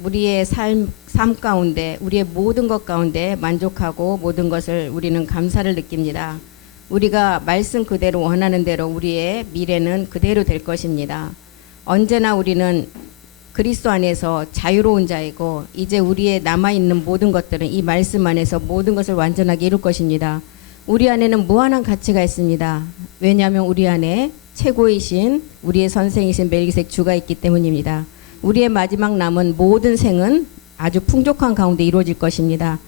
우리의 삶 가운데 우리의 모든 것 가운데 만족하고 모든 것을 우리는 감사를 느낍니다. 우리가 말씀 그대로 원하는 대로 우리의 미래는 그대로 될 것입니다. 언제나 우리는 그리스도 안에서 자유로운 자이고 이제 우리의 남아있는 모든 것들은 이 말씀 안에서 모든 것을 완전하게 이룰 것입니다. 우리 안에는 무한한 가치가 있습니다. 왜냐하면 우리 안에 최고이신 우리의 선생이신 멜기세덱 주가 있기 때문입니다. 우리의 마지막 남은 모든 생은 아주 풍족한 가운데 이루어질 것입니다.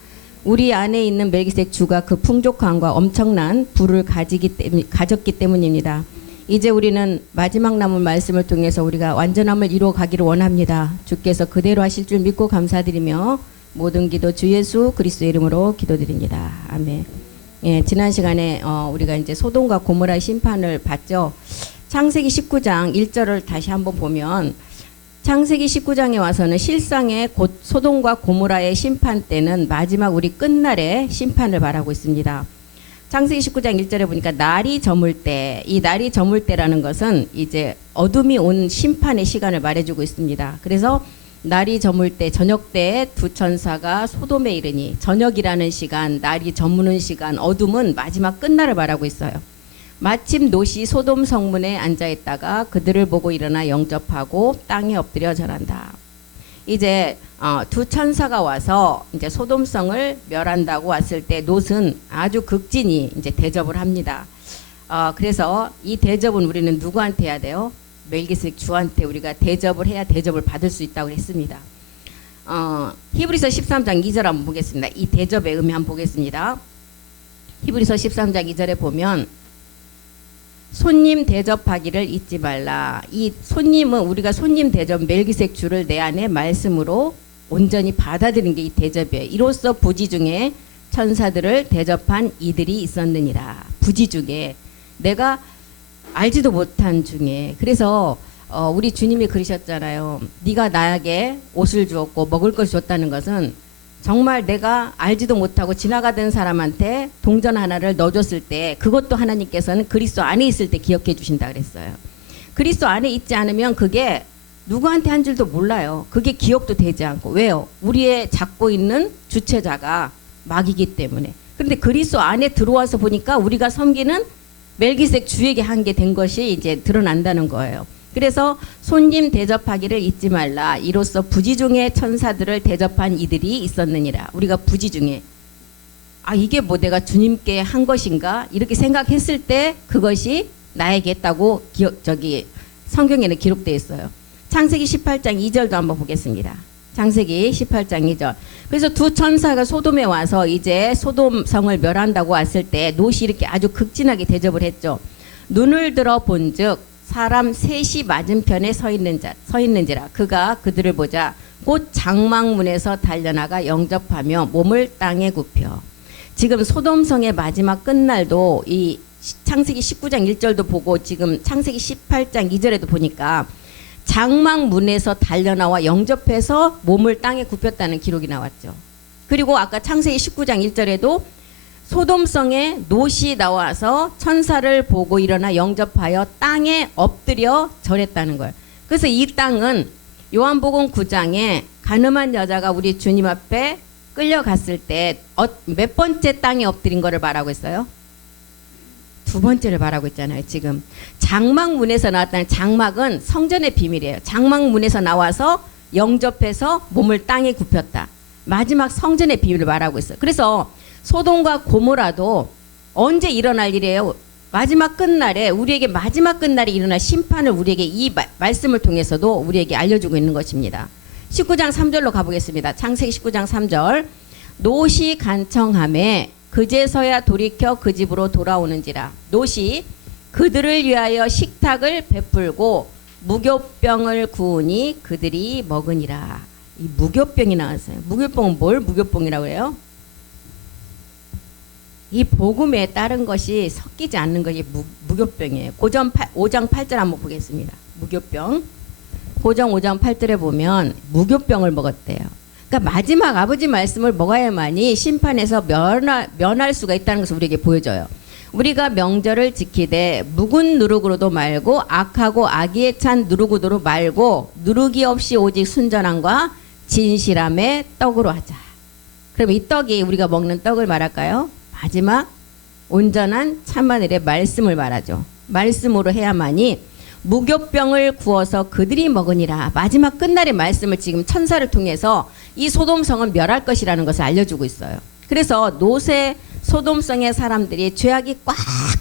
우리 안에 있는 멜기세덱 주가 그 풍족함과 엄청난 부를 가졌기 때문입니다. 이제 우리는 마지막 남은 말씀을 통해서 우리가 완전함을 이루어 가기를 원합니다. 주께서 그대로 하실 줄 믿고 감사드리며 모든 기도 주 예수 그리스도의 이름으로 기도드립니다. 아멘. 예, 지난 시간에 우리가 이제 소돔과 고모라의 심판을 봤죠. 창세기 19장 1절을 다시 한번 보면 창세기 19장에 와서는 실상의 곧 소돔과 고모라의 심판 때는 마지막 우리 끝날의 심판을 말하고 있습니다. 창세기 19장 1절에 보니까 날이 저물 때, 이 날이 저물 때라는 것은 이제 어둠이 온 심판의 시간을 말해주고 있습니다. 그래서 날이 저물 때, 저녁 때에 두 천사가 소돔에 이르니, 저녁이라는 시간, 날이 저무는 시간, 어둠은 마지막 끝날을 말하고 있어요. 마침 롯이 소돔 성문에 앉아 있다가 그들을 보고 일어나 영접하고 땅에 엎드려 절한다. 이제 두 천사가 와서 이제 소돔성을 멸한다고 왔을 때 롯은 아주 극진히 이제 대접을 합니다. 그래서 이 대접은 우리는 누구한테 해야 돼요? 멜기세덱 주한테 우리가 대접을 해야 대접을 받을 수 있다고 했습니다. 히브리서 13장 2절 한번 보겠습니다. 이 대접의 의미 한번 보겠습니다. 히브리서 13장 2절에 보면 손님 대접하기를 잊지 말라. 이 손님은 우리가 손님 대접 멜기세덱 주를 내 안에 말씀으로 온전히 받아들인 게 이 대접이에요. 이로써 부지 중에 천사들을 대접한 이들이 있었느니라. 부지 중에 내가 알지도 못한 중에. 그래서 우리 주님이 그러셨잖아요. 네가 나에게 옷을 주었고 먹을 것을 줬다는 것은 정말 내가 알지도 못하고 지나가던 사람한테 동전 하나를 넣어줬을 때 그것도 하나님께서는 그리스도 안에 있을 때 기억해 주신다 그랬어요. 그리스도 안에 있지 않으면 그게 누구한테 한 줄도 몰라요. 그게 기억도 되지 않고. 왜요? 우리의 잡고 있는 주체자가 마귀이기 때문에. 그런데 그리스도 안에 들어와서 보니까 우리가 섬기는 멜기세덱 주에게 한 게 된 것이 이제 드러난다는 거예요. 그래서 손님 대접하기를 잊지 말라. 이로써 부지 중에 천사들을 대접한 이들이 있었느니라. 우리가 부지 중에 이게 뭐 내가 주님께 한 것인가 이렇게 생각했을 때 그것이 나에게 했다고 성경에는 기록되어 있어요. 창세기 18장 2절도 한번 보겠습니다. 창세기 18장 2절. 그래서 두 천사가 소돔에 와서 이제 소돔 성을 멸한다고 왔을 때 롯이 이렇게 아주 극진하게 대접을 했죠. 눈을 들어 본즉 사람 셋이 맞은편에 서 있는지라. 그가 그들을 보자 곧 장막문에서 달려나가 영접하며 몸을 땅에 굽혀. 지금 소돔성의 마지막 끝날도 이 창세기 19장 1절도 보고 지금 창세기 18장 2절에도 보니까 장막문에서 달려나와 영접해서 몸을 땅에 굽혔다는 기록이 나왔죠. 그리고 아까 창세기 19장 1절에도 소돔성에 롯이 나와서 천사를 보고 일어나 영접하여 땅에 엎드려 절했다는 거예요. 그래서 이 땅은 요한복음 9장에 가늠한 여자가 우리 주님 앞에 끌려갔을 때 몇 번째 땅에 엎드린 거를 말하고 있어요? 두 번째를 말하고 있잖아요. 지금 장막문에서 나왔다는 장막은 성전의 비밀이에요. 장막문에서 나와서 영접해서 몸을 땅에 굽혔다. 마지막 성전의 비밀을 말하고 있어요. 그래서 소돔과 고모라도 언제 일어날 일이에요? 마지막 끝날에 우리에게 마지막 끝날에 일어날 심판을 우리에게 이 말씀을 통해서도 우리에게 알려주고 있는 것입니다. 19장 3절로 가보겠습니다. 창세기 19장 3절. 롯이 간청하매 그제서야 돌이켜 그 집으로 돌아오는지라. 롯이 그들을 위하여 식탁을 베풀고 무교병을 구우니 그들이 먹으니라. 이 무교병이 나왔어요. 무교병은 뭘 무교병이라고 해요? 이 복음에 따른 것이 섞이지 않는 것이 무교병이에요. 고전 5장 8절 한번 보겠습니다. 무교병. 고전 5장 8절에 보면 무교병을 먹었대요. 그러니까 마지막 아버지 말씀을 먹어야만이 심판에서 면할 수가 있다는 것을 우리에게 보여줘요. 우리가 명절을 지키되 묵은 누룩으로도 말고 악하고 악의에 찬 누룩으로 말고 누룩이 없이 오직 순전함과 진실함의 떡으로 하자. 그럼 이 떡이 우리가 먹는 떡을 말할까요? 마지막 온전한 참마늘의 말씀을 말하죠. 말씀으로 해야만이 무교병을 구워서 그들이 먹으니라. 마지막 끝날의 말씀을 지금 천사를 통해서 이 소돔성은 멸할 것이라는 것을 알려주고 있어요. 그래서 노새 소돔성의 사람들이 죄악이 꽉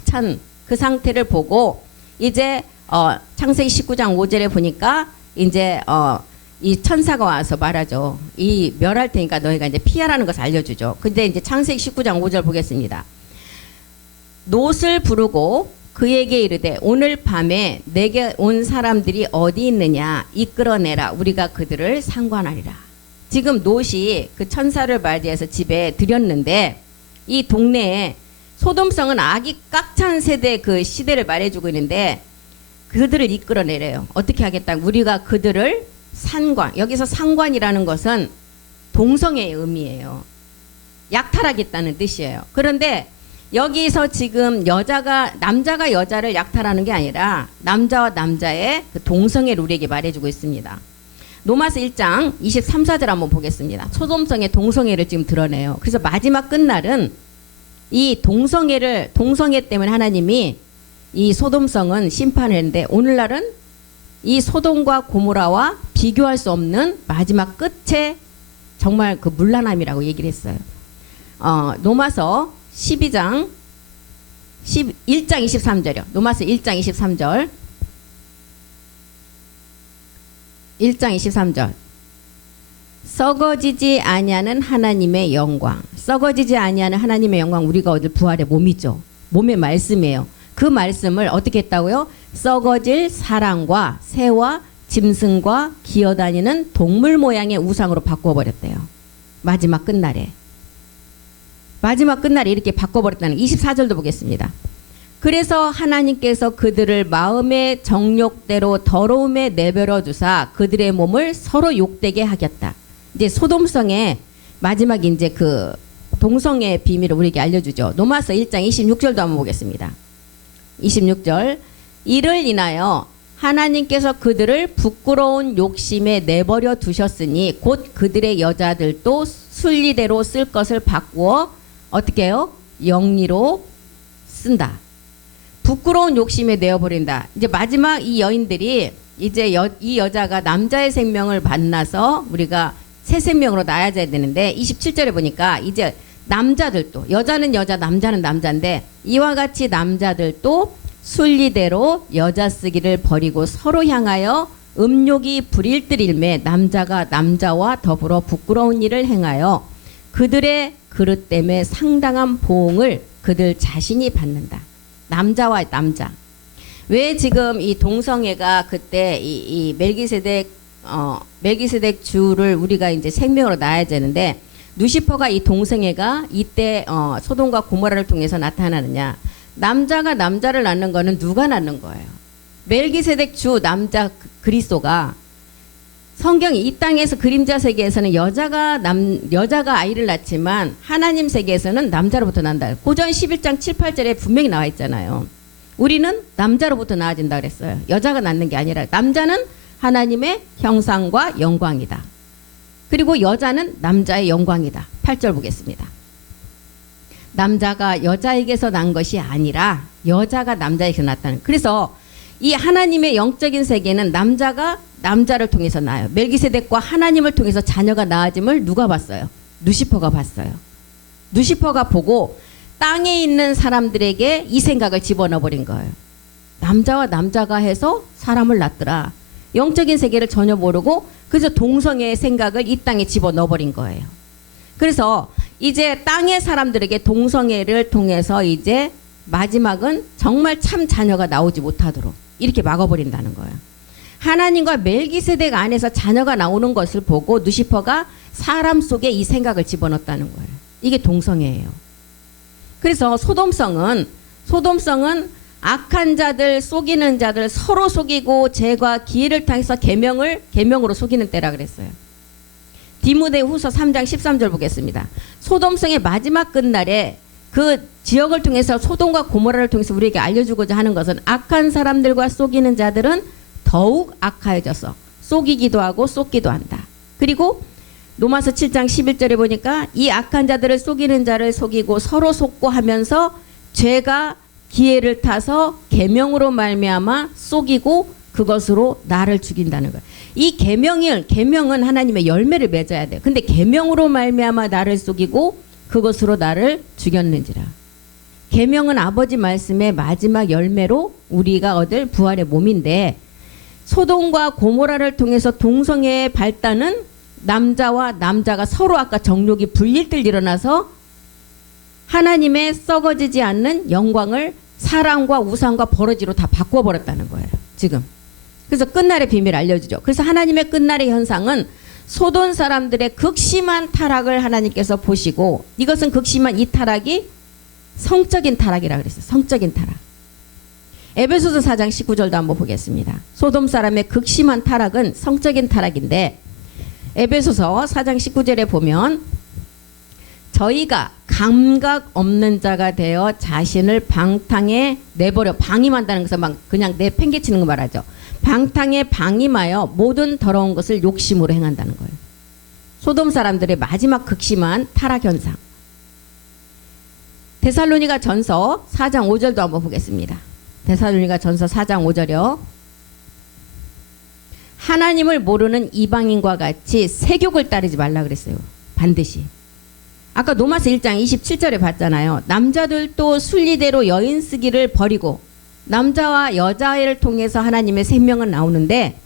찬 그 상태를 보고 이제 창세기 19장 5절에 보니까 이제 이 천사가 와서 말하죠. 이 멸할 테니까 너희가 이제 피하라는 것을 알려주죠. 근데 이제 창세기 19장 5절 보겠습니다. 롯을 부르고 그에게 이르되 오늘 밤에 내게 온 사람들이 어디 있느냐 이끌어내라. 우리가 그들을 상관하리라. 지금 롯이 그 천사를 맞이해서 집에 들였는데 이 동네에 소돔성은 악이 꽉 찬 세대 그 시대를 말해주고 있는데 그들을 이끌어내래요. 어떻게 하겠다. 우리가 그들을 상관. 여기서 상관이라는 것은 동성애의 의미예요. 약탈하겠다는 뜻이에요. 그런데 여기서 지금 남자가 여자를 약탈하는 게 아니라 남자와 남자의 그 동성애 룰에게 말해주고 있습니다. 로마서 1장 23, 4절 한번 보겠습니다. 소돔성의 동성애를 지금 드러내요. 그래서 마지막 끝날은 이 동성애 때문에 하나님이 이 소돔성은 심판을 했는데 오늘날은 이 소돔과 고모라와 비교할 수 없는 마지막 끝에 정말 그 문란함이라고 얘기를 했어요. 로마서 1장 23절이요. 로마서 1장 23절. 1장 23절. 썩어지지 아니하는 하나님의 영광. 썩어지지 아니하는 하나님의 영광. 우리가 어디 부활의 몸이죠. 몸의 말씀이에요. 그 말씀을 어떻게 했다고요? 썩어질 사람과 새와 짐승과 기어다니는 동물 모양의 우상으로 바꿔버렸대요. 마지막 끝날에. 마지막 끝날에 이렇게 바꿔버렸다는 24절도 보겠습니다. 그래서 하나님께서 그들을 마음의 정욕대로 더러움에 내버려 두사 그들의 몸을 서로 욕되게 하겠다. 이제 소돔성의 마지막 이제 그 동성의 비밀을 우리에게 알려주죠. 로마서 1장 26절도 한번 보겠습니다. 26절. 이를 인하여 하나님께서 그들을 부끄러운 욕심에 내버려 두셨으니 곧 그들의 여자들도 순리대로 쓸 것을 바꾸어 어떻게 해요? 영리로 쓴다. 부끄러운 욕심에 내어버린다. 이제 마지막 이 여인들이 이제 이 여자가 남자의 생명을 만나서 우리가 새 생명으로 낳아야 되는데 27절에 보니까 이제 남자들도 여자는 여자 남자는 남자인데 이와 같이 남자들도 순리대로 여자 쓰기를 버리고 서로 향하여 음욕이 불일들일매 남자가 남자와 더불어 부끄러운 일을 행하여 그들의 그릇 때문에 상당한 보응을 그들 자신이 받는다. 남자와 남자. 왜 지금 이 동성애가 그때 이 멜기세덱 주를 우리가 이제 생명으로 낳아야 되는데 루시퍼가 이 동성애가 이때 소돔과 고모라를 통해서 나타나느냐. 남자가 남자를 낳는 거는 누가 낳는 거예요? 멜기세덱 주 남자 그리스도가 성경이 이 땅에서 그림자 세계에서는 여자가 아이를 낳지만 하나님 세계에서는 남자로부터 난다. 고전 11장 7, 8절에 분명히 나와 있잖아요. 우리는 남자로부터 나아진다 그랬어요. 여자가 낳는 게 아니라 남자는 하나님의 형상과 영광이다. 그리고 여자는 남자의 영광이다. 8절 보겠습니다. 남자가 여자에게서 난 것이 아니라 여자가 남자에게서 났다는. 그래서 이 하나님의 영적인 세계는 남자가 남자를 통해서 낳아요. 멜기세덱과 하나님을 통해서 자녀가 낳아짐을 누가 봤어요? 루시퍼가 봤어요. 루시퍼가 보고 땅에 있는 사람들에게 이 생각을 집어넣어 버린 거예요. 남자와 남자가 해서 사람을 낳더라. 영적인 세계를 전혀 모르고 그래서 동성애의 생각을 이 땅에 집어넣어 버린 거예요. 그래서 이제 땅의 사람들에게 동성애를 통해서 이제 마지막은 정말 참 자녀가 나오지 못하도록 이렇게 막아버린다는 거예요. 하나님과 멜기세덱 안에서 자녀가 나오는 것을 보고 루시퍼가 사람 속에 이 생각을 집어넣었다는 거예요. 이게 동성애예요. 그래서 소돔성은 악한 자들, 속이는 자들, 서로 속이고 죄과 기회를 통해서 계명으로 속이는 때라 그랬어요. 디모데후서 3장 13절 보겠습니다. 소돔성의 마지막 끝날에 그 지역을 통해서 소돔과 고모라를 통해서 우리에게 알려주고자 하는 것은 악한 사람들과 속이는 자들은 더욱 악하여져서 속이기도 하고 쏟기도 한다. 그리고 로마서 7장 11절에 보니까 이 악한 자들을 속이는 자를 속이고 서로 속고 하면서 죄가 기회를 타서 계명으로 말미암아 속이고 그것으로 나를 죽인다는 거예요. 이 계명은 하나님의 열매를 맺어야 돼요. 근데 계명으로 말미암아 나를 속이고 그것으로 나를 죽였는지라. 계명은 아버지 말씀의 마지막 열매로 우리가 얻을 부활의 몸인데, 소돔과 고모라를 통해서 동성애의 발단은 남자와 남자가 서로 아까 정욕이 불릴듯 일어나서 하나님의 썩어지지 않는 영광을 사랑과 우상과 버러지로 다 바꿔버렸다는 거예요. 지금. 그래서 끝날의 비밀을 알려주죠. 그래서 하나님의 끝날의 현상은 소돔 사람들의 극심한 타락을 하나님께서 보시고, 이것은 극심한 이 타락이 성적인 타락이라고 그랬어요. 성적인 타락. 에베소서 4장 19절도 한번 보겠습니다. 소돔 사람의 극심한 타락은 성적인 타락인데, 에베소서 4장 19절에 보면 저희가 감각 없는 자가 되어 자신을 방탕에 내버려, 방임한다는 것은 막 그냥 내팽개치는 거 말하죠. 방탕에 방임하여 모든 더러운 것을 욕심으로 행한다는 거예요. 소돔 사람들의 마지막 극심한 타락 현상. 데살로니가 전서 4장 5절도 한번 보겠습니다. 데살로니가 전서 4장 5절이요. 하나님을 모르는 이방인과 같이 세욕을 따르지 말라 그랬어요. 반드시. 아까 로마서 1장 27절에 봤잖아요. 남자들도 순리대로 여인 쓰기를 버리고, 남자와 여자애를 통해서 하나님의 생명은 나오는데,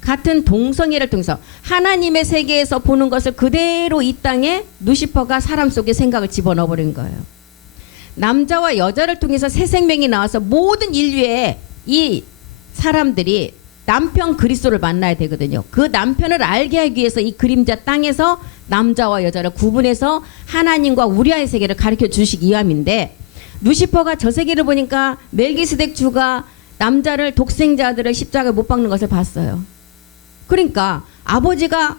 같은 동성애를 통해서 하나님의 세계에서 보는 것을 그대로 이 땅에 루시퍼가 사람 속에 생각을 집어넣어 버린 거예요. 남자와 여자를 통해서 새 생명이 나와서 모든 인류의 이 사람들이 남편 그리스도를 만나야 되거든요. 그 남편을 알게 하기 위해서 이 그림자 땅에서 남자와 여자를 구분해서 하나님과 우리아의 세계를 가르쳐 주시기 위함인데, 루시퍼가 저 세계를 보니까 멜기스덱 주가 남자를, 독생자들을 십자가에 못 박는 것을 봤어요. 그러니까 아버지가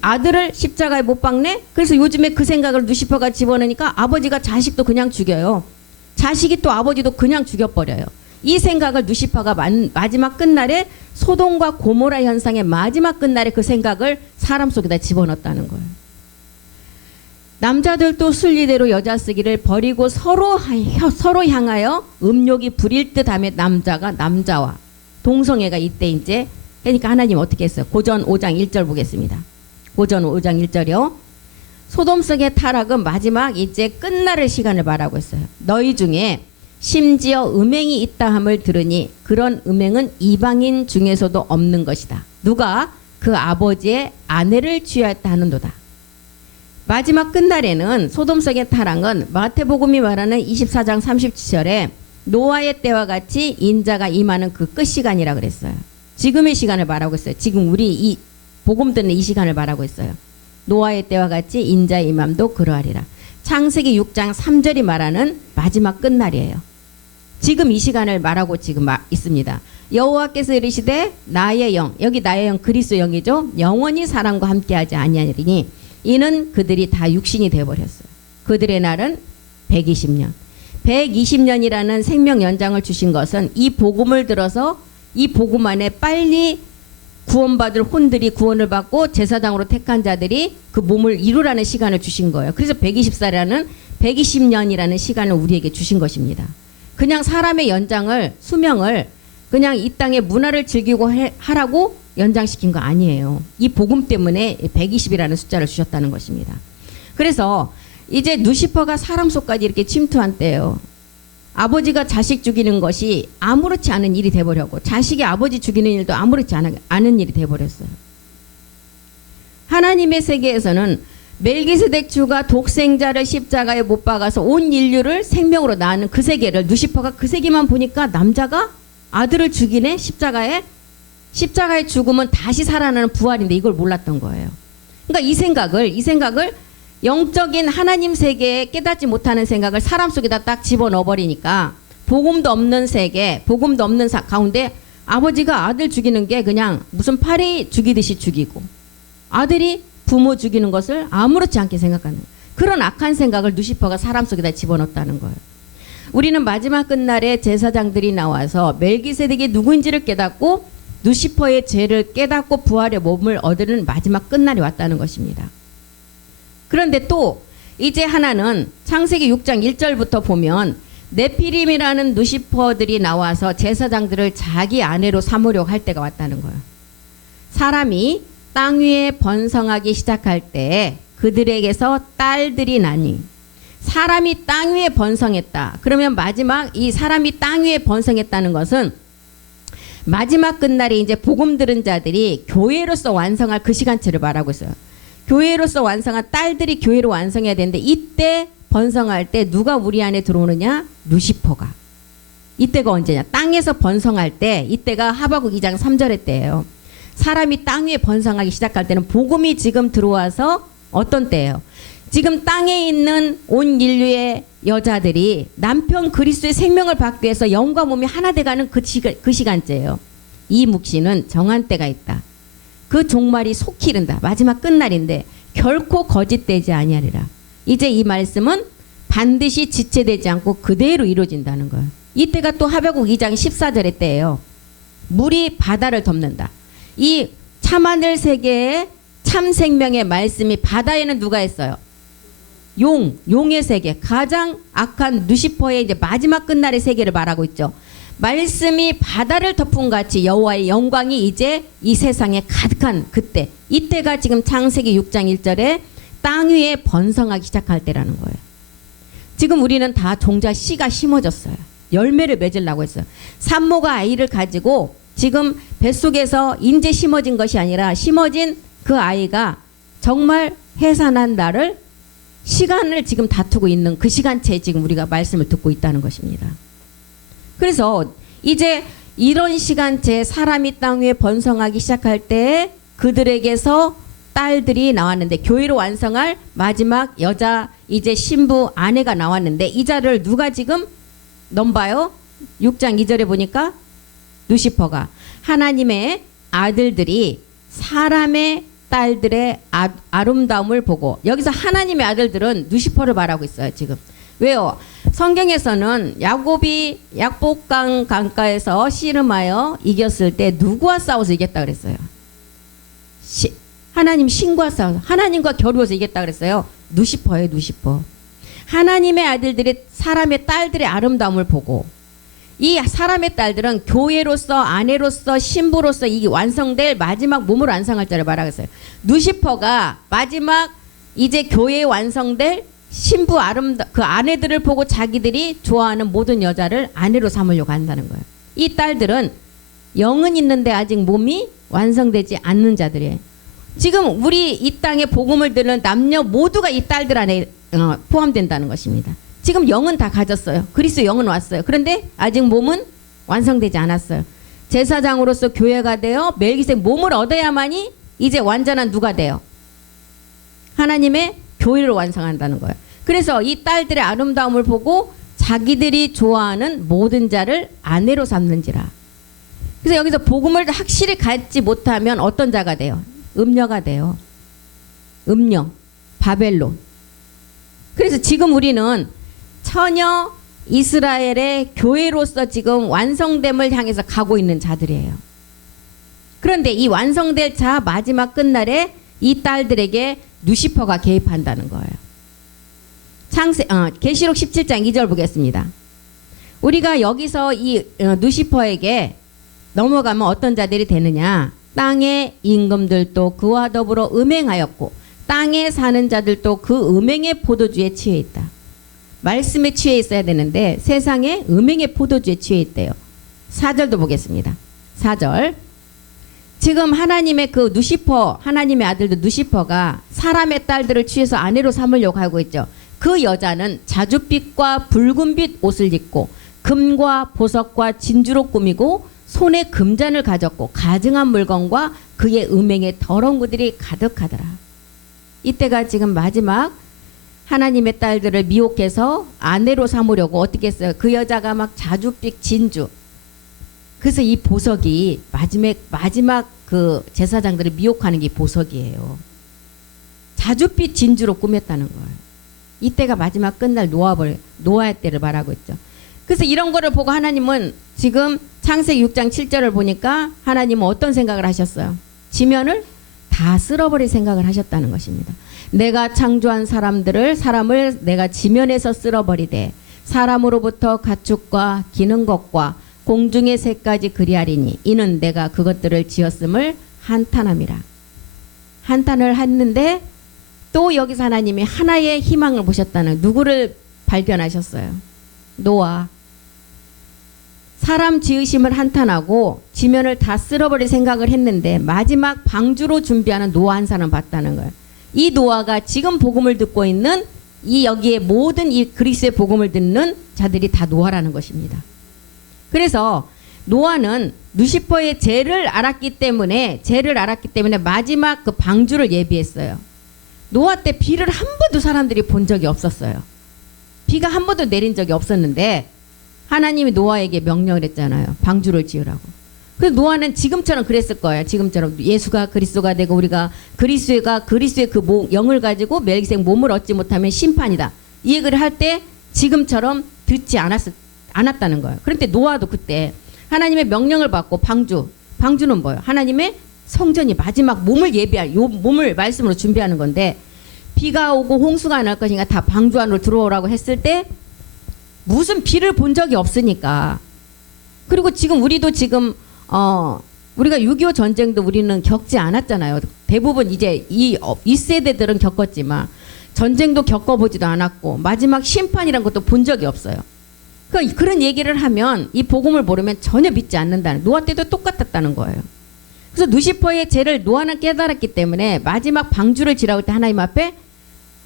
아들을 십자가에 못 박네? 그래서 요즘에 그 생각을 루시퍼가 집어넣으니까 아버지가 자식도 그냥 죽여요. 자식이 또 아버지도 그냥 죽여버려요. 이 생각을 루시퍼가 마지막 끝날에 소돔과 고모라 현상의 마지막 끝날에 그 생각을 사람 속에다 집어넣었다는 거예요. 남자들도 순리대로 여자 쓰기를 버리고 서로 향하여 음욕이 부릴 듯하며 남자가 남자와 동성애가 이때 이제, 그러니까 하나님 어떻게 했어요? 고전 5장 1절 보겠습니다. 고전 5장 1절이요. 소돔 속의 타락은 마지막 이제 끝날 시간을 말하고 있어요. 너희 중에 심지어 음행이 있다 함을 들으니 그런 음행은 이방인 중에서도 없는 것이다. 누가? 그 아버지의 아내를 취하였다 하는도다. 마지막 끝날에는 소돔 속의 타락은 마태복음이 말하는 24장 37절에 노아의 때와 같이 인자가 임하는 그 끝 시간이라 그랬어요. 지금의 시간을 말하고 있어요. 지금 우리 이 복음 듣는 이 시간을 말하고 있어요. 노아의 때와 같이 인자의 임함도 그러하리라. 창세기 6장 3절이 말하는 마지막 끝날이에요. 지금 이 시간을 말하고 지금 있습니다. 여호와께서 이르시되 나의 영, 여기 나의 영 그리스도 영이죠. 영원히 사람과 함께하지 아니하리니 이는 그들이 다 육신이 되어버렸어요. 그들의 날은 120년. 120년이라는 생명 연장을 주신 것은 이 복음을 들어서 이 복음 안에 빨리 구원받을 혼들이 구원을 받고 제사장으로 택한 자들이 그 몸을 이루라는 시간을 주신 거예요. 그래서 120살이라는 120년이라는 시간을 우리에게 주신 것입니다. 그냥 사람의 연장을, 수명을 그냥 이 땅의 문화를 즐기고 하라고 연장시킨 거 아니에요. 이 복음 때문에 120이라는 숫자를 주셨다는 것입니다. 그래서 이제 루시퍼가 사람 속까지 이렇게 침투한 때예요. 아버지가 자식 죽이는 것이 아무렇지 않은 일이 돼버렸고, 자식이 아버지 죽이는 일도 아무렇지 않은 일이 돼버렸어요. 하나님의 세계에서는 멜기세덱 주가 독생자를 십자가에 못 박아서 온 인류를 생명으로 낳는 그 세계를, 루시퍼가 그 세계만 보니까 남자가 아들을 죽이네? 십자가의 죽음은 다시 살아나는 부활인데 이걸 몰랐던 거예요. 그러니까 이 생각을 영적인 하나님 세계에 깨닫지 못하는 생각을 사람 속에다 딱 집어넣어 버리니까 복음도 없는 세계, 복음도 없는 가운데 아버지가 아들 죽이는 게 그냥 무슨 파리 죽이듯이 죽이고, 아들이 부모 죽이는 것을 아무렇지 않게 생각하는 그런 악한 생각을 루시퍼가 사람 속에다 집어넣었다는 거예요. 우리는 마지막 끝날에 제사장들이 나와서 멜기세덱이 누구인지를 깨닫고 루시퍼의 죄를 깨닫고 부활의 몸을 얻는 마지막 끝날이 왔다는 것입니다. 그런데 또 이제 하나는 창세기 6장 1절부터 보면 네피림이라는 루시퍼들이 나와서 제사장들을 자기 아내로 삼으려고 할 때가 왔다는 거예요. 사람이 땅 위에 번성하기 시작할 때 그들에게서 딸들이 나니, 사람이 땅 위에 번성했다. 그러면 마지막 이 사람이 땅 위에 번성했다는 것은 마지막 끝날에 이제 복음 들은 자들이 교회로서 완성할 그 시간체를 말하고 있어요. 교회로서 완성한 딸들이 교회로 완성해야 되는데, 이때 번성할 때 누가 우리 안에 들어오느냐? 루시퍼가. 이때가 언제냐? 땅에서 번성할 때, 이때가 하박국 2장 3절의 때예요. 사람이 땅 위에 번성하기 시작할 때는 복음이 지금 들어와서 어떤 때예요? 지금 땅에 있는 온 인류의 여자들이 남편 그리스도의 생명을 받기 위해서 영과 몸이 하나 돼가는 그 시간째예요. 이 묵시는 정한 때가 있다. 그 종말이 속히 이른다. 마지막 끝날인데 결코 거짓되지 아니하리라. 이제 이 말씀은 반드시 지체되지 않고 그대로 이루어진다는 거예요. 이때가 또 하박국 2장 14절의 때예요. 물이 바다를 덮는다. 이 참하늘 세계의 참 생명의 말씀이 바다에는 누가 했어요? 용의 세계, 가장 악한 루시퍼의 이제 마지막 끝날의 세계를 말하고 있죠. 말씀이 바다를 덮은 같이 여호와의 영광이 이제 이 세상에 가득한 그때, 이때가 지금 창세기 6장 1절에 땅 위에 번성하기 시작할 때라는 거예요. 지금 우리는 다 종자 씨가 심어졌어요. 열매를 맺으려고 했어요. 산모가 아이를 가지고 지금 뱃속에서 인제 심어진 것이 아니라 심어진 그 아이가 정말 해산한 날을, 시간을 지금 다투고 있는 그 시간체에 지금 우리가 말씀을 듣고 있다는 것입니다. 그래서 이제 이런 시간체에 사람이 땅 위에 번성하기 시작할 때 그들에게서 딸들이 나왔는데, 교회로 완성할 마지막 여자, 이제 신부 아내가 나왔는데, 이 자를 누가 지금 넘봐요? 6장 2절에 보니까 루시퍼가, 하나님의 아들들이 사람의 딸들의 아름다움을 보고, 여기서 하나님의 아들들은 루시퍼를 말하고 있어요 지금. 왜요? 성경에서는 야곱이 약복강 강가에서 씨름하여 이겼을 때 누구와 싸워서 이겼다 그랬어요? 하나님 신과 싸워서, 하나님과 겨루어서 이겼다 그랬어요. 루시퍼예요, 루시퍼. 하나님의 아들들이 사람의 딸들의 아름다움을 보고, 이 사람의 딸들은 교회로서, 아내로서, 신부로서 이 완성될 마지막 몸을 완성할 자를 말하겠어요. 루시퍼가 마지막 이제 교회에 완성될 신부 그 아내들을 보고 자기들이 좋아하는 모든 여자를 아내로 삼으려고 한다는 거예요. 이 딸들은 영은 있는데 아직 몸이 완성되지 않는 자들이에요. 지금 우리 이 땅에 복음을 듣는 남녀 모두가 이 딸들 안에 포함된다는 것입니다. 지금 영은 다 가졌어요. 그리스도 영은 왔어요. 그런데 아직 몸은 완성되지 않았어요. 제사장으로서 교회가 되어 멜기세덱 몸을 얻어야만이 이제 완전한 누가 돼요? 하나님의 교회를 완성한다는 거예요. 그래서 이 딸들의 아름다움을 보고 자기들이 좋아하는 모든 자를 아내로 삼는지라. 그래서 여기서 복음을 확실히 갖지 못하면 어떤 자가 돼요? 음녀가 돼요. 음녀, 바벨론. 그래서 지금 우리는 처녀 이스라엘의 교회로서 지금 완성됨을 향해서 가고 있는 자들이에요. 그런데 이 완성될 자 마지막 끝날에 이 딸들에게 루시퍼가 개입한다는 거예요. 계시록 17장 2절 보겠습니다. 우리가 여기서 이 루시퍼에게 넘어가면 어떤 자들이 되느냐? 땅의 임금들도 그와 더불어 음행하였고 땅에 사는 자들도 그 음행의 포도주에 취해 있다. 말씀에 취해 있어야 되는데 세상에 음행의 포도주에 취해 있대요. 4절도 보겠습니다. 4절. 지금 하나님의 그 루시퍼, 하나님의 아들도 루시퍼가 사람의 딸들을 취해서 아내로 삼으려고 하고 있죠. 그 여자는 자줏빛과 붉은빛 옷을 입고 금과 보석과 진주로 꾸미고 손에 금잔을 가졌고 가증한 물건과 그의 음행의 더러운 것들이 가득하더라. 이때가 지금 마지막 하나님의 딸들을 미혹해서 아내로 삼으려고 어떻게 했어요? 그 여자가 막 자줏빛 진주. 그래서 이 보석이 마지막 그 제사장들을 미혹하는 게 보석이에요. 자줏빛 진주로 꾸몄다는 거예요. 이때가 마지막 끝날 노아의 때를 말하고 있죠. 그래서 이런 거를 보고 하나님은 지금 창세기 6장 7절을 보니까 하나님은 어떤 생각을 하셨어요? 지면을 다 쓸어버릴 생각을 하셨다는 것입니다. 내가 창조한 사람을 내가 지면에서 쓸어버리되 사람으로부터 가축과 기는 것과 공중의 새까지 그리하리니 이는 내가 그것들을 지었음을 한탄함이라. 한탄을 했는데 또 여기서 하나님이 하나의 희망을 보셨다는, 누구를 발견하셨어요? 노아. 사람 지으심을 한탄하고 지면을 다 쓸어버릴 생각을 했는데 마지막 방주로 준비하는 노아 한 사람 봤다는 거예요. 이 노아가 지금 복음을 듣고 있는 이 여기에 모든 이 그리스의 복음을 듣는 자들이 다 노아라는 것입니다. 그래서 노아는 루시퍼의 죄를 알았기 때문에 마지막 그 방주를 예비했어요. 노아 때 비를 한 번도 사람들이 본 적이 없었어요. 비가 한 번도 내린 적이 없었는데 하나님이 노아에게 명령을 했잖아요. 방주를 지으라고. 그래서 노아는 지금처럼 그랬을 거예요. 지금처럼 예수가 그리스도가 되고 우리가 그리스도의 그 영을 가지고 멜기세덱 몸을 얻지 못하면 심판이다. 이 얘기를 할 때 지금처럼 듣지 않았다는 거예요. 그런데 노아도 그때 하나님의 명령을 받고 방주는 뭐예요? 하나님의 성전이 마지막 몸을 예비할, 요 몸을 말씀으로 준비하는 건데 비가 오고 홍수가 안 날 것이니까 다 방주 안으로 들어오라고 했을 때 무슨 비를 본 적이 없으니까. 그리고 지금 우리도 우리가 6.25 전쟁도 우리는 겪지 않았잖아요. 대부분 이제 이 세대들은 겪었지만 전쟁도 겪어보지도 않았고 마지막 심판이란 것도 본 적이 없어요. 그런 얘기를 하면 이 복음을 모르면 전혀 믿지 않는다는, 노아 때도 똑같았다는 거예요. 그래서 루시퍼의 죄를 노아는 깨달았기 때문에 마지막 방주를 지라고 할 때 하나님 앞에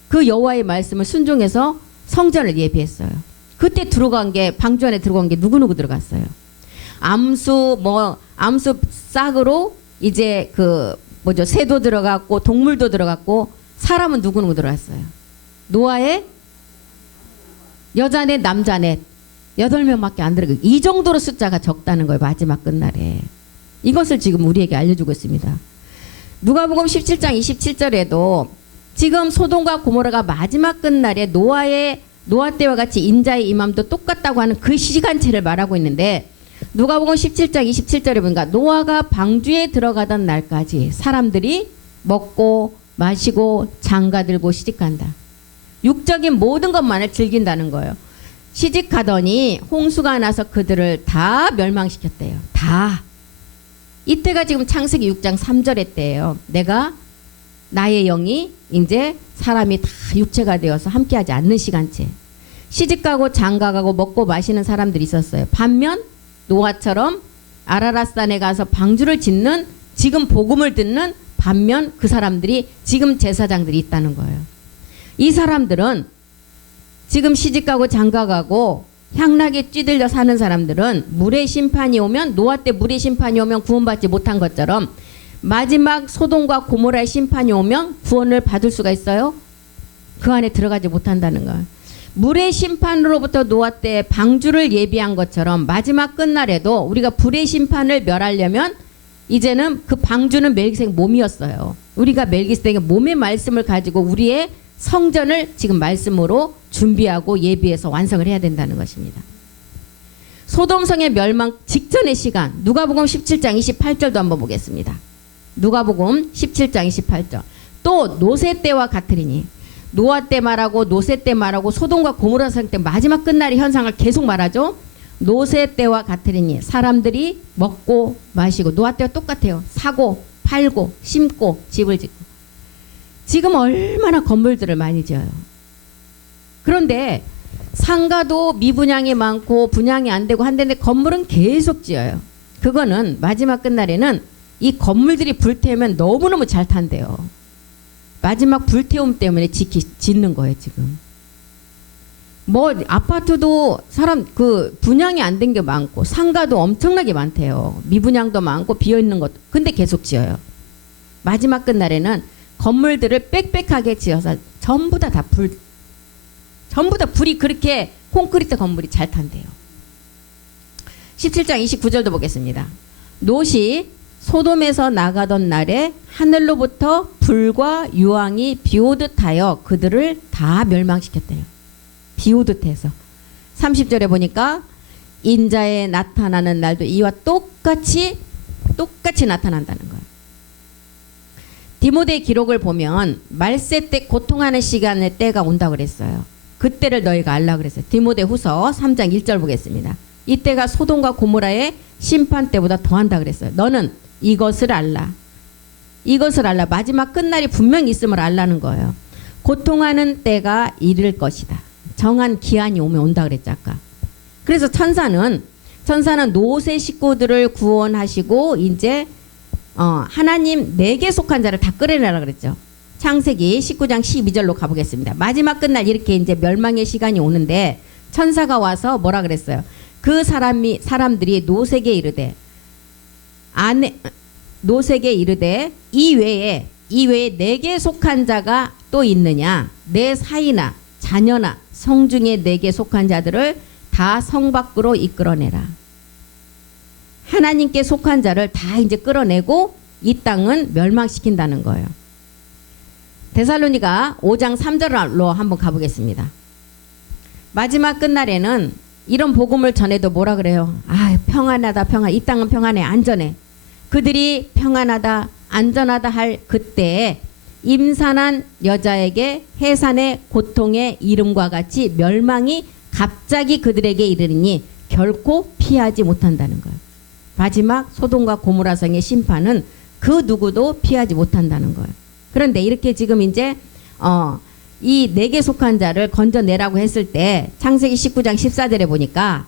그 여호와의 말씀을 순종해서 성전을 예비했어요. 그때 방주 안에 들어간 게 누구누구 들어갔어요. 암수 싹으로 이제 새도 들어갔고 동물도 들어갔고 사람은 누구누구 들어갔어요. 노아의 여자넷 남자넷 8명밖에 안 들어가요. 이 정도로 숫자가 적다는 거예요. 마지막 끝날에. 이것을 지금 우리에게 알려주고 있습니다. 누가복음 17장 27절에도 지금 소돔과 고모라가 마지막 끝날에 노아 때와 같이 인자의 임함도 똑같다고 하는 그 시간체를 말하고 있는데 누가복음 17장 27절에 보니까 노아가 방주에 들어가던 날까지 사람들이 먹고 마시고 장가들고 시집간다. 육적인 모든 것만을 즐긴다는 거예요. 시집가더니 홍수가 나서 그들을 다 멸망시켰대요. 다. 이때가 지금 창세기 6장 3절의 때예요. 나의 영이 이제 사람이 다 육체가 되어서 함께하지 않는 시간체. 시집가고 장가가고 먹고 마시는 사람들이 있었어요. 반면 노아처럼 아라랏산에 가서 방주를 짓는, 지금 복음을 듣는 반면 그 사람들이 지금 제사장들이 있다는 거예요. 이 사람들은 지금 시집가고 장가가고 향락에 찌들려 사는 사람들은 물의 심판이 오면, 노아 때 물의 심판이 오면 구원받지 못한 것처럼 마지막 소돔과 고모라의 심판이 오면 구원을 받을 수가 있어요? 그 안에 들어가지 못한다는 거예요. 물의 심판으로부터 노아 때 방주를 예비한 것처럼 마지막 끝날에도 우리가 불의 심판을 멸하려면 이제는 그 방주는 멜기세덱 몸이었어요. 우리가 멜기세덱의 몸의 말씀을 가지고 우리의 성전을 지금 말씀으로 준비하고 예비해서 완성을 해야 된다는 것입니다. 소돔성의 멸망 직전의 시간, 누가복음 17장 28절도 한번 보겠습니다. 누가복음 17장 28절. 또 노세 때와 같으리니, 노아 때 말하고 노세 때 말하고 소돔과 고모라 성 때 마지막 끝날의 현상을 계속 말하죠. 노세 때와 같으리니 사람들이 먹고 마시고, 노아 때와 똑같아요. 사고 팔고 심고 집을 짓고. 지금 얼마나 건물들을 많이 지어요. 그런데 상가도 미분양이 많고 분양이 안 되고 한데 건물은 계속 지어요. 그거는 마지막 끝날에는 이 건물들이 불태우면 너무너무 잘 탄대요. 마지막 불태움 때문에 짓는 거예요, 지금. 아파트도 분양이 안 된 게 많고 상가도 엄청나게 많대요. 미분양도 많고 비어있는 것도. 근데 계속 지어요. 마지막 끝날에는 건물들을 빽빽하게 지어서 전부 다 불이 그렇게 콘크리트 건물이 잘 탄대요. 17장 29절도 보겠습니다. 롯이 소돔에서 나가던 날에 하늘로부터 불과 유황이 비오듯 하여 그들을 다 멸망시켰대요. 비오듯 해서. 30절에 보니까 인자에 나타나는 날도 이와 똑같이 나타난다는 거예요. 디모데 기록을 보면 말세 때 고통하는 시간의 때가 온다고 그랬어요. 그때를 너희가 알라 그랬어요. 디모데 후서 3장 1절 보겠습니다. 이때가 소돔과 고모라의 심판 때보다 더한다 그랬어요. 너는 이것을 알라. 이것을 알라. 마지막 끝날이 분명히 있음을 알라는 거예요. 고통하는 때가 이를 것이다. 정한 기한이 오면 온다 그랬죠 아까. 그래서 천사는 노세 식구들을 구원하시고 이제 하나님 내게 속한 자를 다 끌어내라 그랬죠. 창세기 19장 12절로 가보겠습니다. 마지막 끝날 이렇게 이제 멸망의 시간이 오는데 천사가 와서 뭐라 그랬어요? 그 사람들이 노세게 이르되 이 외에 내게 속한 자가 또 있느냐? 내 사이나 자녀나 성 중에 내게 속한 자들을 다 성 밖으로 이끌어내라. 하나님께 속한 자를 다 이제 끌어내고 이 땅은 멸망시킨다는 거예요. 데살로니가 5장 3절로 한번 가보겠습니다. 마지막 끝날에는 이런 복음을 전해도 뭐라 그래요? 아, 평안하다, 평안. 이 땅은 평안해, 안전해. 그들이 평안하다, 안전하다 할 그때에 임산한 여자에게 해산의 고통의 이름과 같이 멸망이 갑자기 그들에게 이르니 결코 피하지 못한다는 거예요. 마지막 소돔과 고모라성의 심판은 그 누구도 피하지 못한다는 거예요. 그런데 이렇게 지금 이제 이 내게 속한 자를 건져내라고 했을 때 창세기 19장 14절에 보니까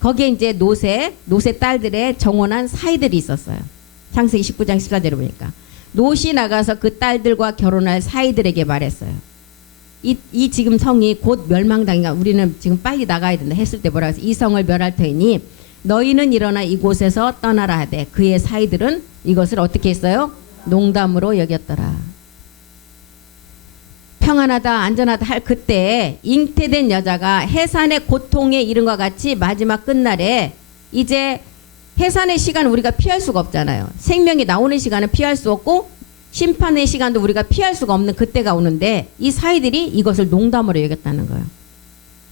거기에 이제 노세 딸들의 정혼한 사이들이 있었어요. 창세기 19장 14절에 보니까 롯이 나가서 그 딸들과 결혼할 사이들에게 말했어요. 이 지금 성이 곧 멸망당이니까 우리는 지금 빨리 나가야 된다 했을 때 뭐라고 했어요? 이 성을 멸할 터이니 너희는 일어나 이곳에서 떠나라 하되 그의 사이들은 이것을 어떻게 했어요? 농담으로 여겼더라. 평안하다 안전하다 할 그때 잉태된 여자가 해산의 고통에 이른 것 같이 마지막 끝날에 이제 해산의 시간은 우리가 피할 수가 없잖아요. 생명이 나오는 시간은 피할 수 없고 심판의 시간도 우리가 피할 수가 없는 그때가 오는데 이 사이들이 이것을 농담으로 여겼다는 거예요.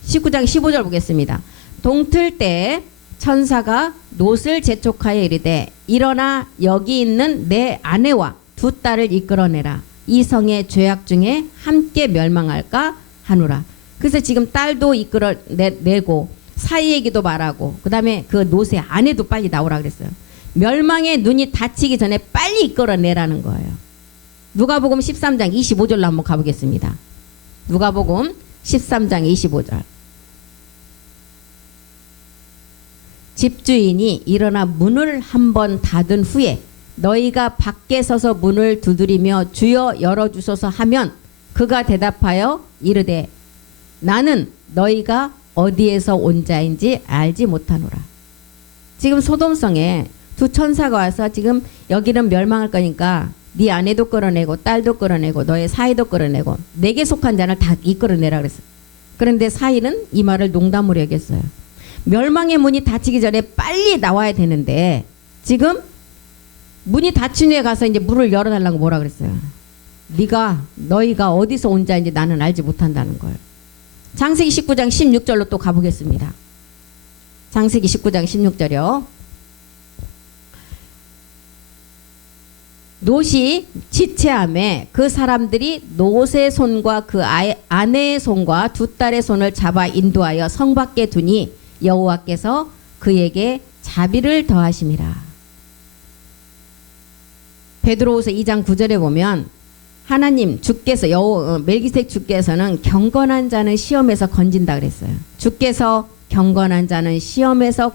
19장 15절 보겠습니다. 동틀 때 천사가 롯을 재촉하여 이르되 일어나 여기 있는 내 아내와 두 딸을 이끌어내라. 이 성의 죄악 중에 함께 멸망할까 하노라. 그래서 지금 딸도 이끌어내고 사이에게도 말하고 그 다음에 그 롯의 아내도 빨리 나오라 그랬어요. 멸망의 눈이 닫히기 전에 빨리 이끌어내라는 거예요. 누가복음 13장 25절로 한번 가보겠습니다. 누가복음 13장 25절. 집주인이 일어나 문을 한번 닫은 후에 너희가 밖에 서서 문을 두드리며 주여 열어주소서 하면 그가 대답하여 이르되 나는 너희가 어디에서 온 자인지 알지 못하노라. 지금 소돔성에 두 천사가 와서 지금 여기는 멸망할 거니까 네 아내도 끌어내고 딸도 끌어내고 너의 사이도 끌어내고 내게 속한 자를 다 이끌어내라 그랬어요. 그런데 사이는 이 말을 농담으로 여겼어요. 멸망의 문이 닫히기 전에 빨리 나와야 되는데 지금 문이 닫힌 후에 가서 이제 문을 열어달라고 뭐라 그랬어요. 너희가 어디서 온 자인지 나는 알지 못한다는 걸. 창세기 19장 16절로 또 가보겠습니다. 창세기 19장 16절이요. 롯이 지체함에 그 사람들이 롯의 손과 그 아내의 손과 두 딸의 손을 잡아 인도하여 성 밖에 두니 여호와께서 그에게 자비를 더하심이라. 베드로후서 2장 9절에 보면 하나님 주께서 멜기세덱 주께서는 경건한 자는 시험에서 건진다 그랬어요. 주께서 경건한 자는 시험에서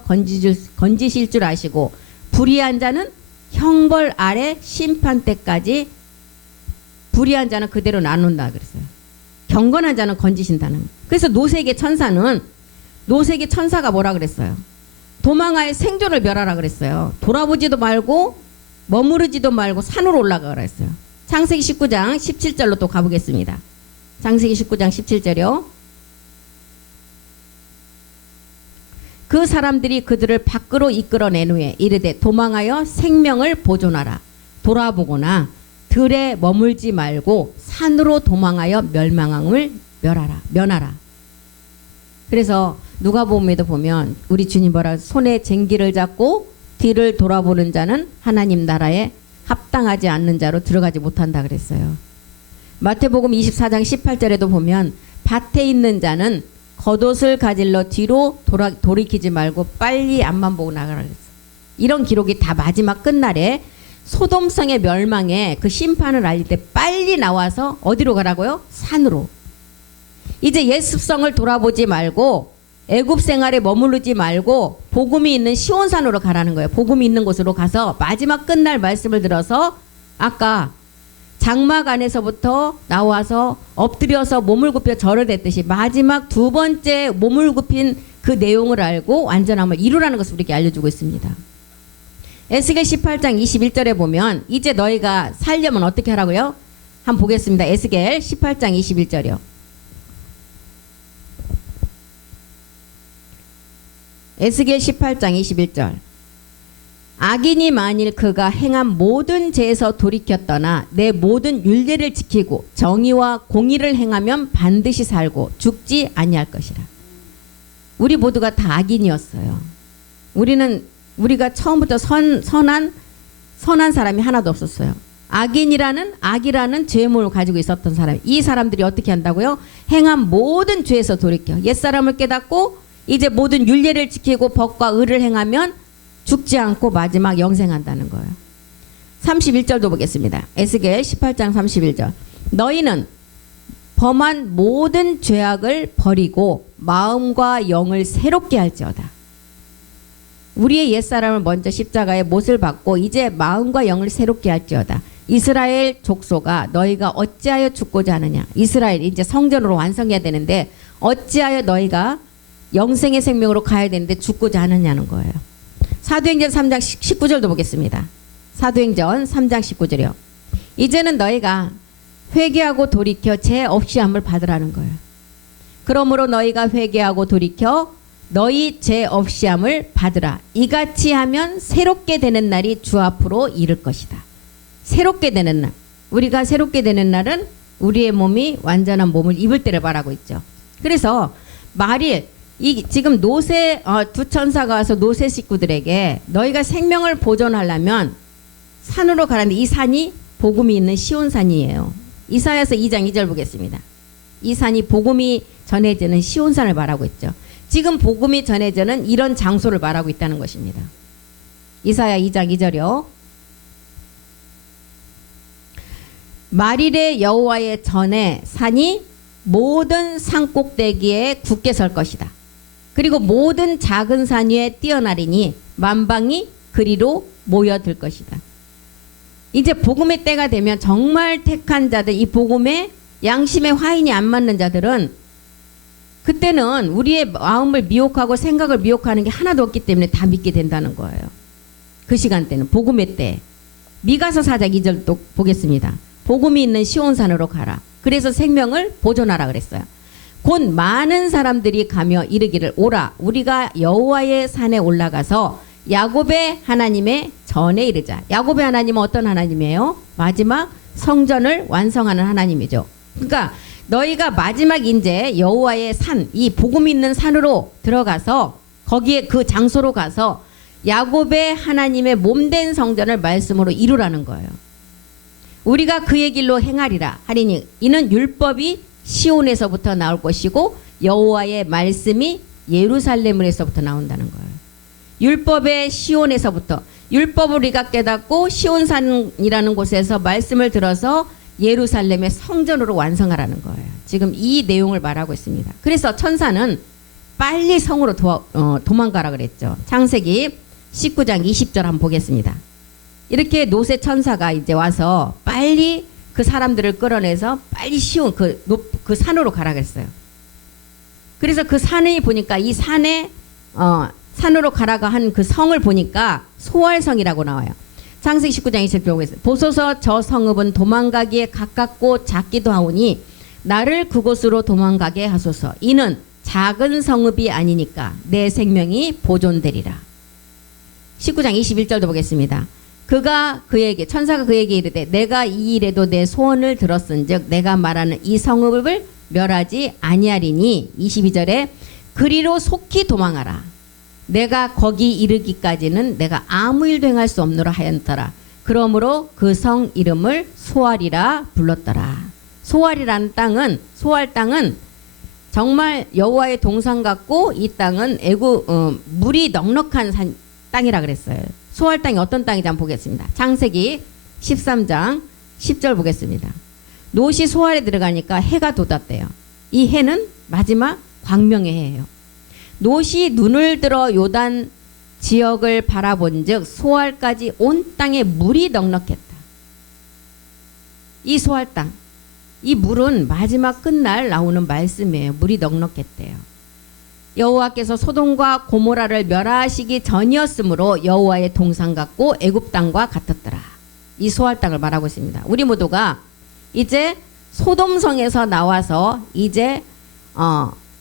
건지실 줄 아시고 불의한 자는 형벌 아래 심판 때까지 불의한 자는 그대로 나눈다 그랬어요. 경건한 자는 건지신다는 거예요. 그래서 롯에게 천사가 뭐라 그랬어요? 도망하여 생존을 멸하라 그랬어요. 돌아보지도 말고 머무르지도 말고 산으로 올라가라 그랬어요. 창세기 19장 17절로 또 가보겠습니다. 창세기 19장 17절이요. 그 사람들이 그들을 밖으로 이끌어낸 후에 이르되 도망하여 생명을 보존하라. 돌아보거나 들에 머물지 말고 산으로 도망하여 멸망함을 면하라. 그래서 누가복음에도 보면 우리 주님 뭐라 손에 쟁기를 잡고 뒤를 돌아보는 자는 하나님 나라에 합당하지 않는 자로 들어가지 못한다 그랬어요. 마태복음 24장 18절에도 보면 밭에 있는 자는 겉옷을 가질러 뒤로 돌이키지 말고 빨리 앞만 보고 나가라 그랬어요. 이런 기록이 다 마지막 끝날에 소돔성의 멸망에 그 심판을 알릴 때 빨리 나와서 어디로 가라고요? 산으로. 이제 옛 습성을 돌아보지 말고 애굽 생활에 머무르지 말고 복음이 있는 시온산으로 가라는 거예요. 복음이 있는 곳으로 가서 마지막 끝날 말씀을 들어서 아까 장막 안에서부터 나와서 엎드려서 몸을 굽혀 절을 했듯이 마지막 두 번째 몸을 굽힌 그 내용을 알고 완전함을 이루라는 것을 우리에게 알려주고 있습니다. 에스겔 18장 21절에 보면 이제 너희가 살려면 어떻게 하라고요? 한번 보겠습니다. 에스겔 18장 21절이요. 에스겔 18장 21절. 악인이 만일 그가 행한 모든 죄에서 돌이켰더나 내 모든 율례를 지키고 정의와 공의를 행하면 반드시 살고 죽지 아니할 것이라. 우리 모두가 다 악인이었어요. 우리가 처음부터 선한 사람이 하나도 없었어요. 악이라는 죄물을 가지고 있었던 사람. 이 사람들이 어떻게 한다고요? 행한 모든 죄에서 돌이켜 옛사람을 깨닫고 이제 모든 율례를 지키고 법과 의를 행하면 죽지 않고 마지막 영생한다는 거예요. 31절도 보겠습니다. 에스겔 18장 31절. 너희는 범한 모든 죄악을 버리고 마음과 영을 새롭게 할지어다. 우리의 옛사람을 먼저 십자가에 못을 받고 이제 마음과 영을 새롭게 할지어다. 이스라엘 족속아 너희가 어찌하여 죽고자 하느냐. 이스라엘 이제 성전으로 완성해야 되는데 어찌하여 너희가 영생의 생명으로 가야 되는데 죽고자 하느냐는 거예요. 사도행전 3장 19절도 보겠습니다. 사도행전 3장 19절이요. 이제는 너희가 회개하고 돌이켜 죄 없이 함을 받으라는 거예요. 그러므로 너희가 회개하고 돌이켜 너희 죄 없이 함을 받으라. 이같이 하면 새롭게 되는 날이 주 앞으로 이를 것이다. 새롭게 되는 날. 우리가 새롭게 되는 날은 우리의 몸이 완전한 몸을 입을 때를 말하고 있죠. 그래서 말일 지금 노새 두 천사가 와서 노새 식구들에게 너희가 생명을 보존하려면 산으로 가라는데 이 산이 복음이 있는 시온산이에요. 이사야서 2장 2절 보겠습니다. 이 산이 복음이 전해지는 시온산을 말하고 있죠. 지금 복음이 전해지는 이런 장소를 말하고 있다는 것입니다. 이사야 2장 2절이요. 말일의 여호와의 전에 산이 모든 산 꼭대기에 굳게 설 것이다. 그리고 모든 작은 산 위에 뛰어나리니 만방이 그리로 모여들 것이다. 이제 복음의 때가 되면 정말 택한 자들, 이 복음에 양심의 화인이 안 맞는 자들은 그때는 우리의 마음을 미혹하고 생각을 미혹하는 게 하나도 없기 때문에 다 믿게 된다는 거예요. 그 시간대는 복음의 때. 미가서 4장 2절 또 보겠습니다. 복음이 있는 시온산으로 가라. 그래서 생명을 보존하라 그랬어요. 곧 많은 사람들이 가며 이르기를 오라 우리가 여호와의 산에 올라가서 야곱의 하나님의 전에 이르자. 야곱의 하나님은 어떤 하나님이에요? 마지막 성전을 완성하는 하나님이죠. 그러니까 너희가 마지막 이제 여호와의 산, 이 복음 있는 산으로 들어가서 거기에 그 장소로 가서 야곱의 하나님의 몸된 성전을 말씀으로 이루라는 거예요. 우리가 그의 길로 행하리라 하리니 이는 율법이 시온에서부터 나올 것이고 여호와의 말씀이 예루살렘에서부터 나온다는 거예요. 율법의 시온에서부터 율법을 우리가 깨닫고 시온산이라는 곳에서 말씀을 들어서 예루살렘의 성전으로 완성하라는 거예요. 지금 이 내용을 말하고 있습니다. 그래서 천사는 빨리 성으로 도망가라 그랬죠. 창세기 19장 20절 한번 보겠습니다. 이렇게 노새 천사가 이제 와서 빨리 그 사람들을 끌어내서 빨리 시온 그 산으로 가라 그랬어요. 그래서 그 산에 보니까 이 산에 산으로 가라가 한 그 성을 보니까 소알성이라고 나와요. 창세기 19장 20절 보겠습니다. 보소서 저 성읍은 도망가기에 가깝고 작기도 하오니 나를 그곳으로 도망가게 하소서. 이는 작은 성읍이 아니니까 내 생명이 보존되리라. 19장 21절도 보겠습니다. 천사가 그에게 이르되 내가 이 일에도 내 소원을 들었은즉 내가 말하는 이 성읍을 멸하지 아니하리니 22절에 그리로 속히 도망하라. 내가 거기 이르기까지는 내가 아무 일도 행할 수 없노라 하였더라. 그러므로 그 성 이름을 소알이라 불렀더라. 소알이라는 땅은, 소알 땅은 정말 여호와의 동산 같고, 이 땅은 물이 넉넉한 땅이라 그랬어요. 소알 땅이 어떤 땅인지 한번 보겠습니다. 창세기 13장 10절 보겠습니다. 롯이 소알에 들어가니까 해가 돋았대요. 이 해는 마지막 광명의 해예요. 롯이 눈을 들어 요단 지역을 바라본즉 소알까지 온 땅에 물이 넉넉했다. 이 소알 땅, 이 물은 마지막 끝날 나오는 말씀이에요. 물이 넉넉했대요. 여호와께서 소돔과 고모라를 멸하시기 전이었으므로 여호와의 동산 같고 애굽 땅과 같았더라. 이 소알 땅을 말하고 있습니다. 우리 모두가 이제 소돔성에서 나와서 이제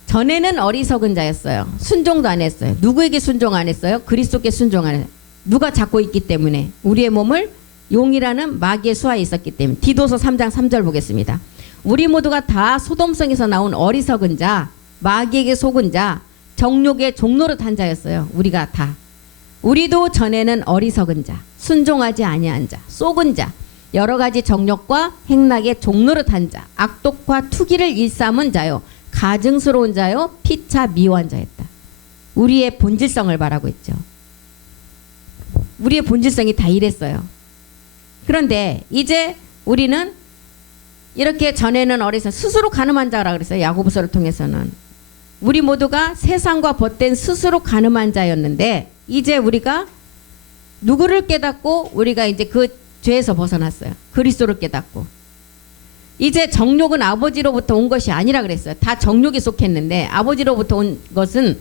전에는 어리석은 자였어요. 순종도 안 했어요. 누구에게 순종 안 했어요? 그리스도께 순종 안 했어요. 누가 잡고 있기 때문에? 우리의 몸을 용이라는 마귀의 수하에 있었기 때문에. 디도서 3장 3절 보겠습니다. 우리 모두가 다 소돔성에서 나온 어리석은 자, 마귀에게 속은 자, 정욕의 종노릇 한 자였어요. 우리가 다. 우리도 전에는 어리석은 자, 순종하지 아니한 자, 속은 자, 여러 가지 정욕과 행락의 종노릇 한 자, 악독과 투기를 일삼은 자요, 가증스러운 자요, 피차 미워한 자였다. 우리의 본질성을 말하고 있죠. 우리의 본질성이 다 이랬어요. 그런데 이제 우리는 이렇게 전에는 어리석, 스스로 가늠한 자라 그랬어요. 야고보서를 통해서는. 우리 모두가 세상과 벗된 스스로 가늠한 자였는데, 이제 우리가 누구를 깨닫고 우리가 이제 그 죄에서 벗어났어요. 그리스도를 깨닫고. 이제 정욕은 아버지로부터 온 것이 아니라 그랬어요. 다 정욕에 속했는데 아버지로부터 온 것은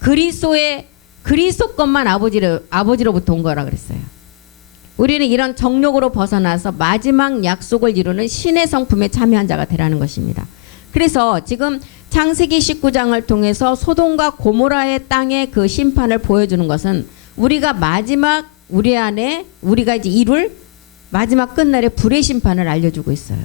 그리스도 것만 아버지로부터 온 거라 그랬어요. 우리는 이런 정욕으로 벗어나서 마지막 약속을 이루는 신의 성품에 참여한 자가 되라는 것입니다. 그래서 지금 창세기 19장을 통해서 소돔과 고모라의 땅의 그 심판을 보여주는 것은 우리가 마지막 우리 안에 우리가 이제 이룰 마지막 끝날의 불의 심판을 알려주고 있어요.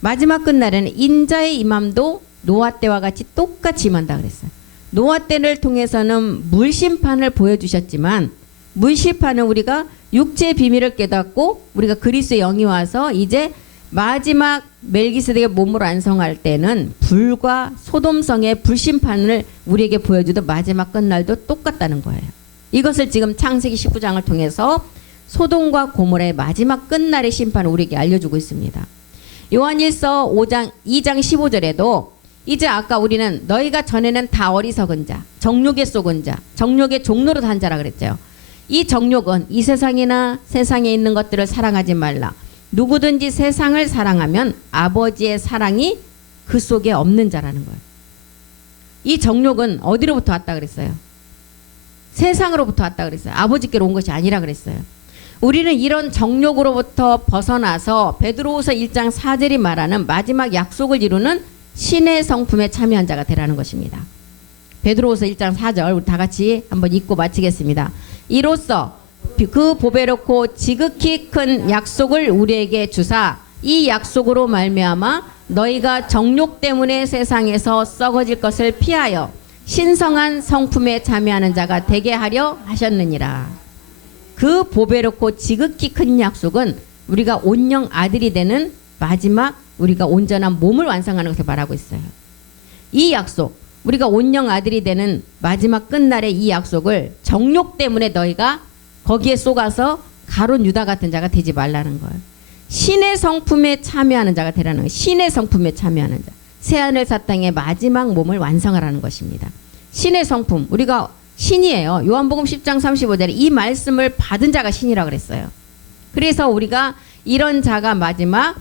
마지막 끝날에는 인자의 임함도 노아 때와 같이 똑같이 임한다 그랬어요. 노아 때를 통해서는 물심판을 보여주셨지만, 물심판은 우리가 육체의 비밀을 깨닫고 우리가 그리스도의 영이 와서 이제 마지막 멜기세덱의 몸으로 안성할 때는 불과 소돔성의 불심판을 우리에게 보여주듯 마지막 끝날도 똑같다는 거예요. 이것을 지금 창세기 19장을 통해서 소돔과 고모라의 마지막 끝날의 심판을 우리에게 알려주고 있습니다. 요한일서 2장 15절에도 이제 아까 우리는 너희가 전에는 다 어리석은 자, 정욕에 속은 자, 정욕의 종노릇 한 자라 그랬죠. 이 정욕은 이 세상이나 세상에 있는 것들을 사랑하지 말라. 누구든지 세상을 사랑하면 아버지의 사랑이 그 속에 없는 자라는 거예요. 이 정욕은 어디로부터 왔다 그랬어요? 세상으로부터 왔다 그랬어요. 아버지께로 온 것이 아니라 그랬어요. 우리는 이런 정욕으로부터 벗어나서 베드로후서 1장 4절이 말하는 마지막 약속을 이루는 신의 성품에 참여한 자가 되라는 것입니다. 베드로후서 1장 4절 우리 다 같이 한번 읽고 마치겠습니다. 이로써 그 보배롭고 지극히 큰 약속을 우리에게 주사 이 약속으로 말미암아 너희가 정욕 때문에 세상에서 썩어질 것을 피하여 신성한 성품에 참여하는 자가 되게 하려 하셨느니라. 그 보배롭고 지극히 큰 약속은 우리가 온영 아들이 되는 마지막 우리가 온전한 몸을 완성하는 것을 말하고 있어요. 이 약속, 우리가 온영 아들이 되는 마지막 끝날의 이 약속을 정욕 때문에 너희가 거기에 쏘가서 가룟 유다 같은 자가 되지 말라는 거예요. 신의 성품에 참여하는 자가 되라는 거예요. 신의 성품에 참여하는 자. 새하늘 새 땅의 마지막 몸을 완성하라는 것입니다. 신의 성품, 우리가 신이에요. 요한복음 10장 35절에 이 말씀을 받은 자가 신이라 그랬어요. 그래서 우리가 이런 자가 마지막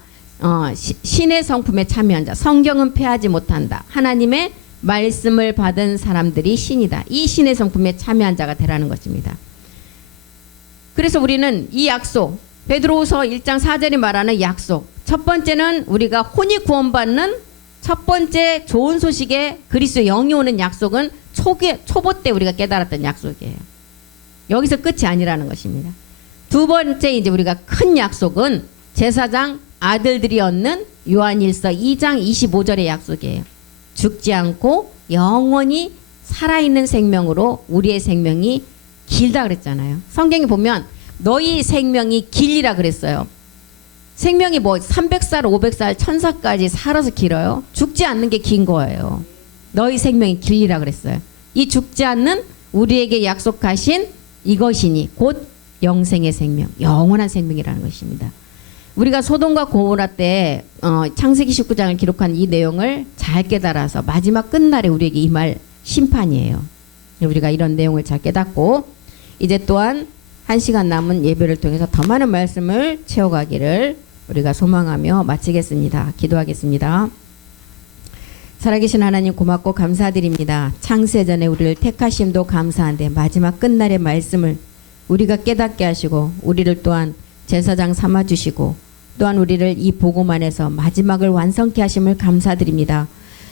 신의 성품에 참여한 자, 성경은 패하지 못한다. 하나님의 말씀을 받은 사람들이 신이다. 이 신의 성품에 참여한 자가 되라는 것입니다. 그래서 우리는 이 약속, 베드로후서 1장 4절이 말하는 약속, 첫 번째는 우리가 혼이 구원받는 첫 번째 좋은 소식에 그리스도의 영이 오는 약속은 초보 때 우리가 깨달았던 약속이에요. 여기서 끝이 아니라는 것입니다. 두 번째 이제 우리가 큰 약속은 제사장 아들들이 얻는 요한일서 2장 25절의 약속이에요. 죽지 않고 영원히 살아있는 생명으로 우리의 생명이 길다 그랬잖아요. 성경에 보면 너희 생명이 길이라 그랬어요. 생명이 뭐 300살, 500살, 1000살까지 살아서 길어요? 죽지 않는 게 긴 거예요. 너희 생명이 길이라 그랬어요. 이 죽지 않는 우리에게 약속하신 이것이니 곧 영생의 생명, 영원한 생명이라는 것입니다. 우리가 소돔과 고모라 때 창세기 19장을 기록한 이 내용을 잘 깨달아서 마지막 끝날에 우리에게 임할 심판이에요. 우리가 이런 내용을 잘 깨닫고 이제 또한 1시간 남은 예배를 통해서 더 많은 말씀을 채워가기를 우리가 소망하며 마치겠습니다. 기도하겠습니다. 살아계신 하나님 고맙고 감사드립니다. 창세전에 우리를 택하심도 감사한데 마지막 끝날의 말씀을 우리가 깨닫게 하시고 우리를 또한 제사장 삼아주시고 또한 우리를 이 복음 안에서 마지막을 완성케 하심을 감사드립니다.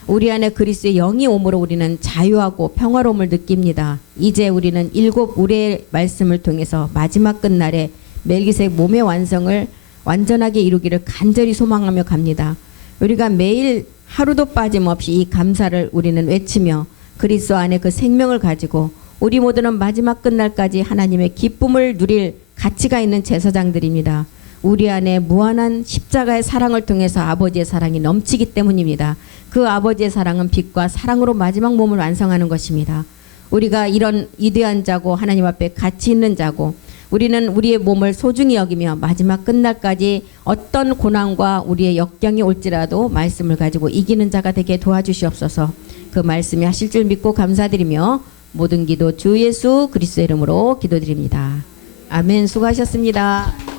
우리 안에 그리스도의 영이 오므로 우리는 자유하고 평화로움을 느낍니다. 이제 우리는 7 우레의 말씀을 통해서 마지막 끝날에 멜기세덱 몸의 완성을 완전하게 이루기를 간절히 소망하며 갑니다. 우리가 매일 하루도 빠짐없이 이 감사를 우리는 외치며 그리스도 안에 그 생명을 가지고 우리 모두는 마지막 끝날까지 하나님의 기쁨을 누릴 가치가 있는 제사장들입니다. 우리 안에 무한한 십자가의 사랑을 통해서 아버지의 사랑이 넘치기 때문입니다. 그 아버지의 사랑은 빛과 사랑으로 마지막 몸을 완성하는 것입니다. 우리가 이런 위대한 자고 하나님 앞에 가치 있는 자고 우리는 우리의 몸을 소중히 여기며 마지막 끝날까지 어떤 고난과 우리의 역경이 올지라도 말씀을 가지고 이기는 자가 되게 도와주시옵소서. 그 말씀이 하실 줄 믿고 감사드리며 모든 기도 주 예수 그리스도의 이름으로 기도드립니다. 아멘. 수고하셨습니다.